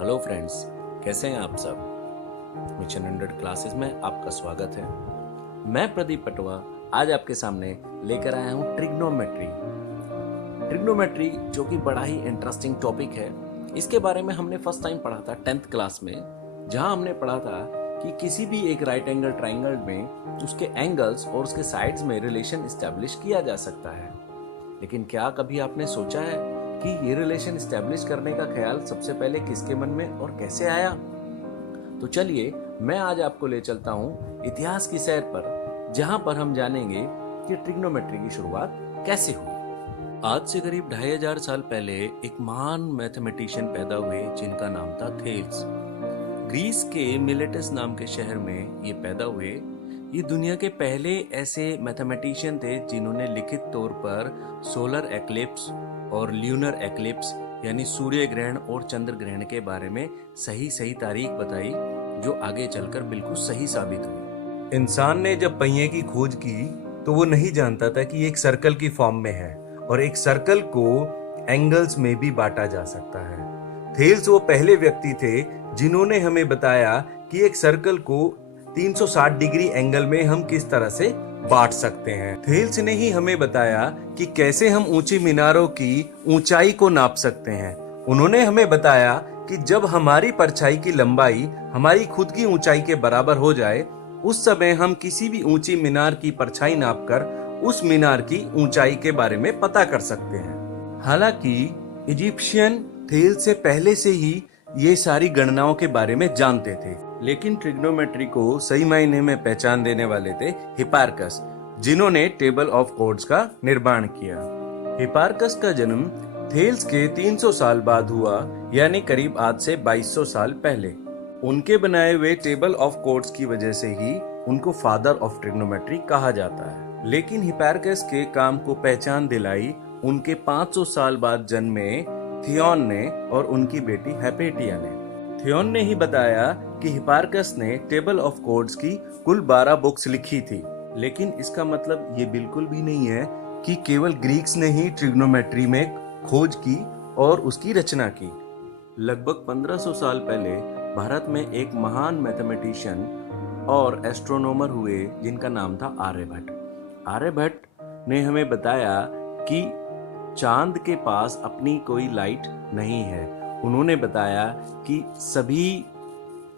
Hello friends, कैसे हैं आप सब। मिशन 100 क्लासेस में आपका स्वागत है। मैं प्रदीप पटवा आज आपके सामने लेकर आया हूं ट्रिग्नोमेट्री। ट्रिग्नोमेट्री जो कि बड़ा ही इंटरेस्टिंग टॉपिक है। इसके बारे में हमने फर्स्ट टाइम पढ़ा था 10th क्लास में, जहां हमने पढ़ा था कि किसी भी एक राइट एंगल ट्राइंगल में उसके एंगल्स और उसके साइड्स में रिलेशन एस्टेब्लिश किया जा सकता है। लेकिन क्या कभी आपने सोचा है कि ये रिलेशन एस्टेब्लिश करने का ख्याल सबसे पहले किसके मन में और कैसे आया? तो चलिए मैं आज आपको ले चलता हूँ इतिहास की सैर पर, जहां पर हम जानेंगे कि ट्रिग्नोमेट्री की शुरुआत कैसे हुई। आज से करीब 2500 साल पहले एक महान मैथमेटिशियन पैदा हुए जिनका नाम था थेल्स। ग्रीस के मिलेटस नाम के शहर में ये पैदा हुए। ये दुनिया के पहले ऐसे मैथमेटिशियन थे जिन्होंने लिखित तौर पर सोलर एक्लिप्स और ल्यूनर एक्लिप्स यानी सूर्य ग्रहण और चंद्र ग्रहण के बारे में सही तारीख बताई, जो आगे चलकर बिल्कुल सही साबित हुई। इंसान ने जब पहिए की खोज की तो वो नहीं जानता था कि एक सर्कल की फॉर्म में है और एक सर्कल को एंगल्स में भी बांटा जा सकता है। थेल्स वो पहले व्यक्ति थे जिन्होंने हमें बताया कि एक सर्कल को 360 डिग्री एंगल में हम किस तरह से बांट सकते हैं। थेल्स ने ही हमें बताया कि कैसे हम ऊंची मीनारों की ऊंचाई को नाप सकते हैं। उन्होंने हमें बताया कि जब हमारी परछाई की लंबाई हमारी खुद की ऊंचाई के बराबर हो जाए, उस समय हम किसी भी ऊंची मीनार की परछाई नापकर उस मीनार की ऊंचाई के बारे में पता कर सकते हैं। हालांकि इजिप्शियन थेल्स से पहले से ही ये सारी गणनाओं के बारे में जानते थे, लेकिन ट्रिग्नोमेट्री को सही मायने में पहचान देने वाले थे हिपार्कस, जिन्होंने टेबल ऑफ कॉर्ड्स का निर्माण किया। हिपार्कस का जन्म थेल्स के 300 साल बाद हुआ, यानी करीब आज से 2200 साल पहले। उनके बनाए हुए टेबल ऑफ कॉर्ड्स की वजह से ही उनको फादर ऑफ ट्रिग्नोमेट्री कहा जाता है। लेकिन हिपार्कस के काम को पहचान दिलाई उनके 500 साल बाद जन्मे थियोन ने और उनकी बेटी हेपेटिया ने। थियोन ने ही बताया कि हिपार्कस ने टेबल ऑफ कॉर्ड्स की कुल 12 बुक्स लिखी थी। लेकिन इसका मतलब ये बिल्कुल भी नहीं है कि केवल ग्रीक्स ने ही ट्रिग्नोमेट्री में खोज की और उसकी रचना की। लगभग 1500 साल पहले भारत में एक महान मैथमेटिशियन और एस्ट्रोनॉमर हुए जिनका नाम था आर्यभट्ट। आर्यभट्ट ने हमें बताया कि चांद के पास अपनी कोई लाइट नहीं है। उन्होंने बताया कि सभी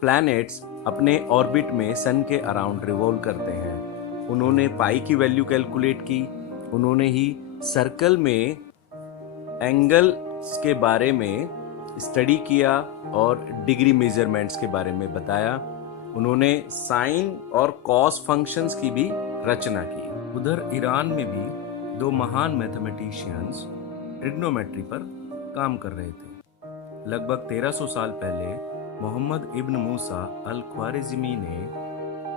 प्लैनेट्स अपने ऑर्बिट में सन के अराउंड रिवॉल्व करते हैं। उन्होंने पाई की वैल्यू कैलकुलेट की। उन्होंने ही सर्कल में एंगल्स के बारे में स्टडी किया और डिग्री मेजरमेंट्स के बारे में बताया। उन्होंने साइन और कॉस फंक्शंस की भी रचना की। उधर ईरान में भी दो महान मैथमेटिशियंस ट्रिग्नोमेट्री पर काम कर रहे थे। लगभग 1300 साल पहले मोहम्मद इब्न मूसा अल ख्वारिज़मी ने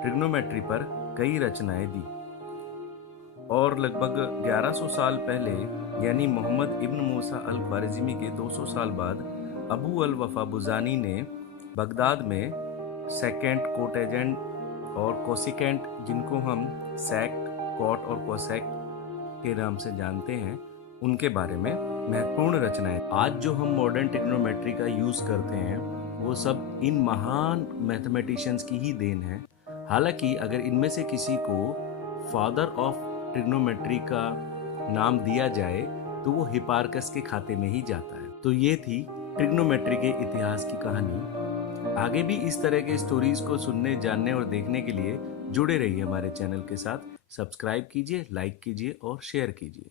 ट्रिग्नोमेट्री पर कई रचनाएं दी और लगभग 1100 साल पहले यानी मोहम्मद इब्न मूसा अल ख्वारिज़मी के 200 साल बाद अबू अल वफा बुजानी ने बगदाद में सेकेंट, कोटेजेंट और कोसिकेंट, जिनको हम सेक्ट, कॉट और कोसेक्ट के नाम से जानते हैं, उनके बारे में महत्वपूर्ण रचनाएं। आज जो हम मॉडर्न ट्रिग्नोमेट्री का यूज करते हैं वो सब इन महान मैथमेटिशियंस की ही देन है। हालांकि अगर इनमें से किसी को फादर ऑफ ट्रिग्नोमेट्री का नाम दिया जाए तो वो हिपार्कस के खाते में ही जाता है। तो ये थी ट्रिग्नोमेट्री के इतिहास की कहानी। आगे भी इस तरह के स्टोरीज को सुनने, जानने और देखने के लिए जुड़े रहिए हमारे चैनल के साथ। सब्सक्राइब कीजिए, लाइक कीजिए और शेयर कीजिए।